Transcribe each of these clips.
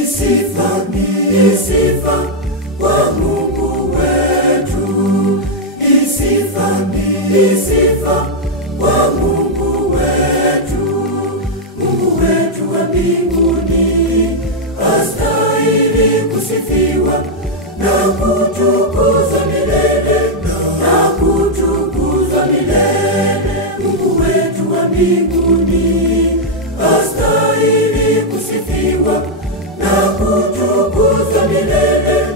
Ni sifa kwa Mungu wetu. Ni sifa kwa Mungu wetu. Mungu wetu wa mbinguni astahili kusifiwa na kutukuzwa milele, na kutukuzwa milele. Mungu wetu wa mbinguni astahili kusifiwa na kutukuzwa milele,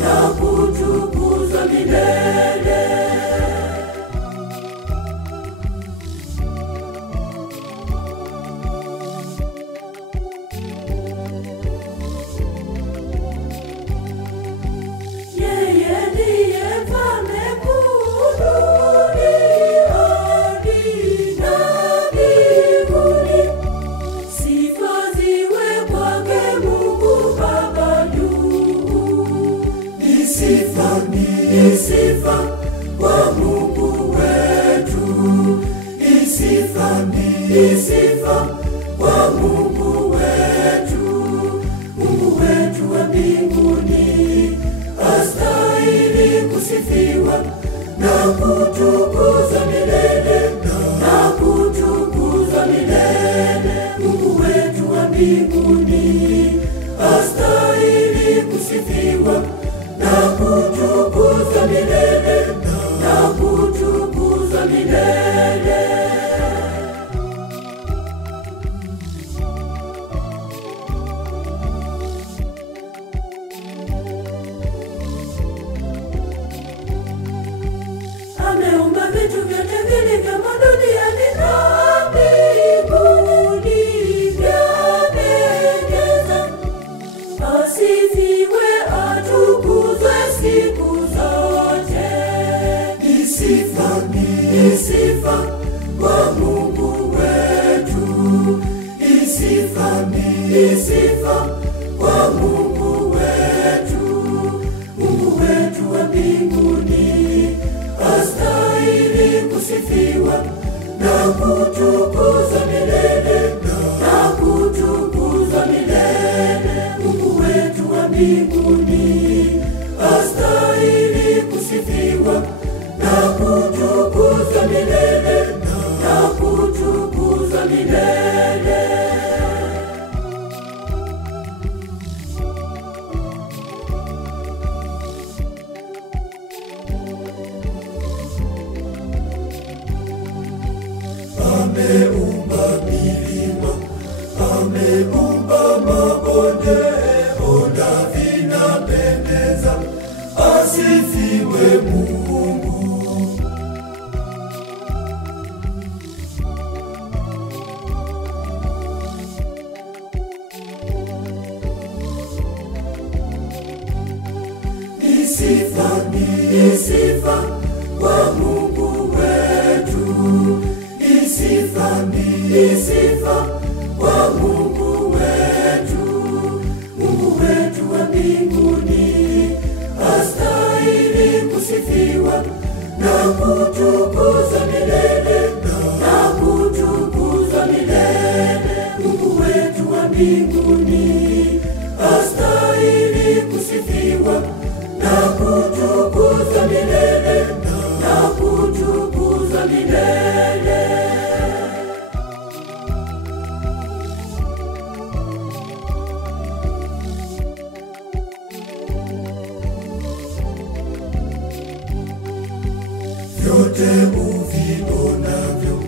na kutukuzwa milele. Yeye ndiye mfalme mkuu duniani na mbinguni. Sifa ziwe kwake Mungu Baba juu. Ni sifa kwa Mungu wetu. Ni sifa kwa Mungu wetu. Mungu wetu wa mbinguni astahili kusifiwa na kutukuzwa milele, na kutukuzwa milele. Mungu wetu wa mbinguni astahili kusifiwa na kutukuzwa milele, na kutukuzwa milele. Ameumba vitu vyote vilivyomo duniani na mbinguni, vyapendeza. Asifiwe, atukuzwe siku zote. Ni sifa kwa Mungu wetu. Ni sifa kwa Mungu wetu. Mungu wetu wa mbinguni astahili kusifiwa na kutukuzwa milele, na kutukuzwa milele. Mungu wetu wa mbinguni astahili kusifiwa na kutukuzwa milele, na kutukuzwa milele. Ameumba milima, ameumba mabonde, ona vinapendeza. Asifiwe Mungu. Ni sifa kwa Mungu wetu. Ni sifa kwa Mungu wetu. Mungu wetu wa mbinguni astahili kusifiwa na kutukuzwa milele, na kutukuzwa milele. Mungu wetu wa mbinguni astahili kusifiwa na kutukuzwa milele, na kutukuzwa milele. Vyote uvionavyo,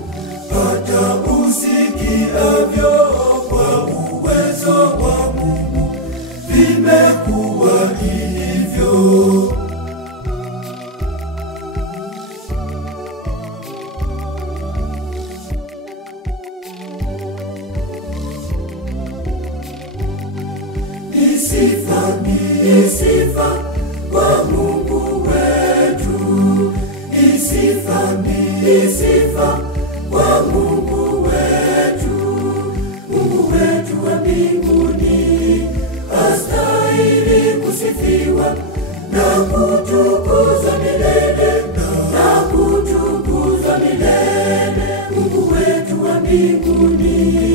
hata usikiavyo, kwa uwezo wa Mungu vimekuwa hivyo. Ni sifa kwa Mungu wetu. Ni sifa kwa Mungu wetu. Mungu wetu wa mbinguni astahili kusifiwa na kutukuzwa milele, na kutukuzwa milele. Mungu wetu wa mbinguni